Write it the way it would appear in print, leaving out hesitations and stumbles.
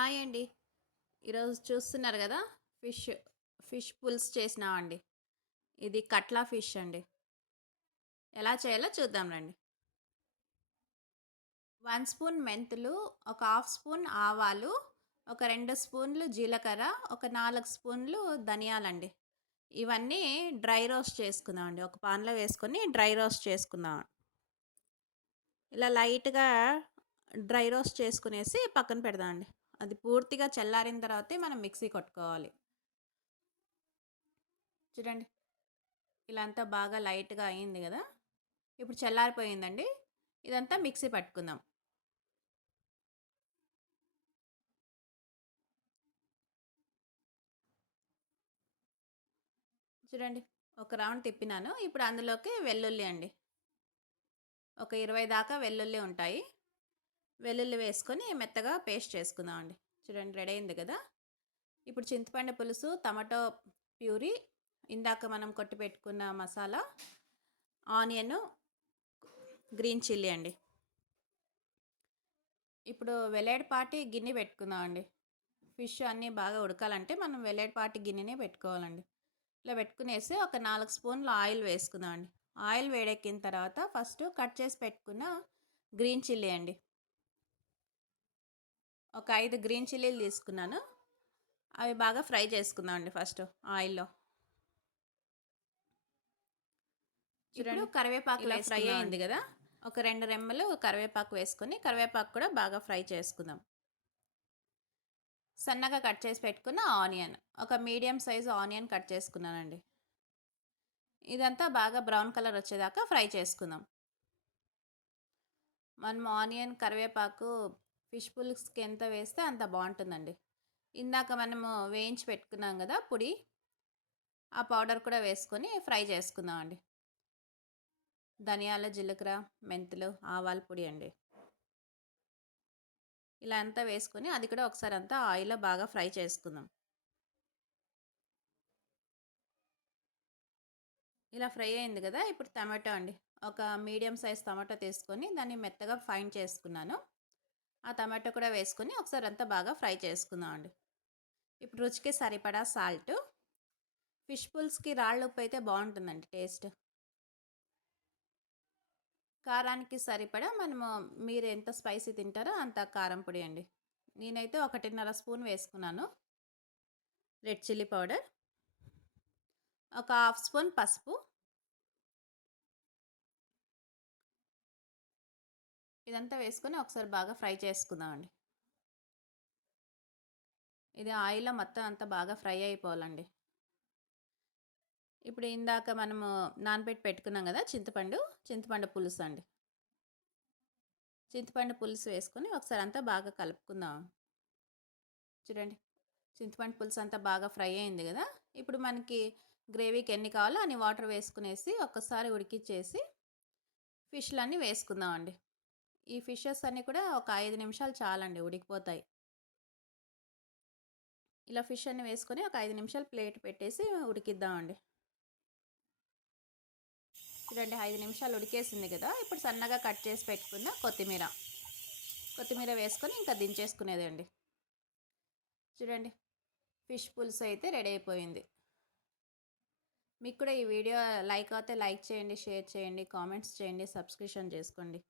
Hi అండి. ఈరోజు చూస్తున్నారు గదా! ఫిష్, ఫిష్ పులుసు చేసినామండి. ఇది కట్లా ఫిష్ అండి. ఎలా చేయాలో చూద్దాం రండి. 1 స్పూన్ మెంతులు, ఒక హాఫ్ స్పూన్ ఆవాలు, ఒక 2 స్పూన్లు జీలకర్ర, ఒక 4 స్పూన్లు ధనియాలండి. ఇవన్నీ డ్రై రోస్ట్ చేసుకుందామండి. ఒక పాన్‌లో వేసుకొని డ్రై రోస్ట్ చేసుకుందాం. ఇలా లైట్‌గా డ్రై రోస్ట్ చేసుకునేసి పక్కన పెడదామండి. అది పూర్తిగా చల్లారిన తర్వాతే మనం మిక్సీ కొట్టుకోవాలి. చూడండి. ఇలా అంతా బాగా లైట్‌గా అయింది గదా! ఇప్పుడు చల్లారిపోయిందండి. ఇదంతా మిక్సీ పట్టుకుందాం. చూడండి. ఒక రౌండ్ తిప్పినాను. ఇప్పుడు అందులోకి వెల్లుల్లి అండి. ఒక 20 దాకా వెల్లుల్లి ఉంటాయి. వెల్లుల్లి వేసుకొని మెత్తగా పేస్ట్ చేసుకుందామండి. చూడండి రెడీ అయింది గదా! ఇప్పుడు చింతపండు పులుసు, టమాటో ప్యూరీ, ఇందాక మనం కొట్టి పెట్టుకున్న మసాలా, ఆనియను, గ్రీన్ చిల్లీ అండి. ఇప్పుడు వెలేడిపాటి గిన్నె పెట్టుకుందామండి. ఫిష్ అన్నీ బాగా ఉడకాలంటే మనం వెలేడిపాటి గిన్నెనే పెట్టుకోవాలండి. ఇలా పెట్టుకునేసి ఒక 4 స్పూన్లు ఆయిల్ వేసుకుందామండి. ఆయిల్ వేడెక్కిన తర్వాత ఫస్ట్ కట్ చేసి పెట్టుకున్న గ్రీన్ చిల్లీ అండి. ఒక 5 గ్రీన్ చిల్లీలు తీసుకున్నాను. అవి బాగా ఫ్రై చేసుకుందామండి ఫస్ట్ ఆయిల్‌లో. ఇప్పుడు కరివేపాకు ఇలా ఫ్రై అయింది కదా! ఒక 2 రెమ్మలు కరివేపాకు వేసుకొని కరివేపాకు కూడా బాగా ఫ్రై చేసుకుందాం. సన్నగా కట్ చేసి పెట్టుకున్న ఆనియన్, ఒక మీడియం సైజు ఆనియన్ కట్ చేసుకున్నానండి. ఇదంతా బాగా బ్రౌన్ కలర్ వచ్చేదాకా ఫ్రై చేసుకుందాం. మనం ఆనియన్, కరివేపాకు ఫిష్ పులుసుకి ఎంత వేస్తే అంత బాగుంటుందండి. ఇందాక మనము వేయించి పెట్టుకున్నాం కదా పొడి, ఆ పౌడర్ కూడా వేసుకొని ఫ్రై చేసుకుందామండి. ధనియాలు, జీలకర్ర, మెంతులు, ఆవాల పొడి అండి. ఇలా అంతా వేసుకొని అది కూడా ఒకసారి అంతా ఆయిల్లో బాగా ఫ్రై చేసుకుందాం. ఇలా ఫ్రై అయింది కదా! ఇప్పుడు టమాటో అండి. ఒక మీడియం సైజ్ టమాటో తీసుకొని దాన్ని మెత్తగా ఫైన్ చేసుకున్నాను. ఆ టమాటో కూడా వేసుకొని ఒకసారి అంతా బాగా ఫ్రై చేసుకుందాం అండి. ఇప్పుడు రుచికి సరిపడా సాల్టు. ఫిష్ పులుసుకి రాళ్ళ ఉప్పు అయితే బాగుంటుందండి టేస్ట్. కారానికి సరిపడా మనము మీరు ఎంత స్పైసీ తింటారో అంత కారం పొడి అండి. నేనైతే 1.5 స్పూన్ వేసుకున్నాను. రెడ్ చిల్లీ పౌడర్, ఒక హాఫ్ స్పూన్ పసుపు. ఇదంతా వేసుకొని ఒకసారి బాగా ఫ్రై చేసుకుందామండి. ఇది ఆయిల్‌లో మొత్తం అంతా బాగా ఫ్రై అయిపోవాలండి. ఇప్పుడు ఇందాక మనము నానబెట్టి పెట్టుకున్నాం కదా చింతపండు పులుసు అండి. చింతపండు పులుసు వేసుకొని ఒకసారి అంతా బాగా కలుపుకుందాం. చూడండి. చింతపండు పులుసు అంతా బాగా ఫ్రై అయింది కదా! ఇప్పుడు మనకి గ్రేవీకి ఎన్ని కావాలో అన్ని వాటర్ వేసుకునేసి ఒక్కసారి ఉడికిచ్చేసి ఫిష్‌లన్నీ వేసుకుందామండి. ఈ ఫిషెస్ అన్నీ కూడా ఒక 5 నిమిషాలు చాలండి ఉడికిపోతాయి. ఇలా ఫిష్ అన్నీ వేసుకొని ఒక 5 నిమిషాలు ప్లేట్ పెట్టేసి ఉడికిద్దామండి. చూడండి 5 నిమిషాలు ఉడికేసింది కదా! ఇప్పుడు సన్నగా కట్ చేసి పెట్టుకున్న కొత్తిమీర వేసుకొని ఇంకా దించేసుకునేదండి. చూడండి ఫిష్ పులుసు అయితే రెడీ అయిపోయింది. మీకు కూడా ఈ వీడియో లైక్ అవుతే లైక్ చేయండి, షేర్ చేయండి, కామెంట్స్ చేయండి, సబ్స్క్రిప్షన్ చేసుకోండి.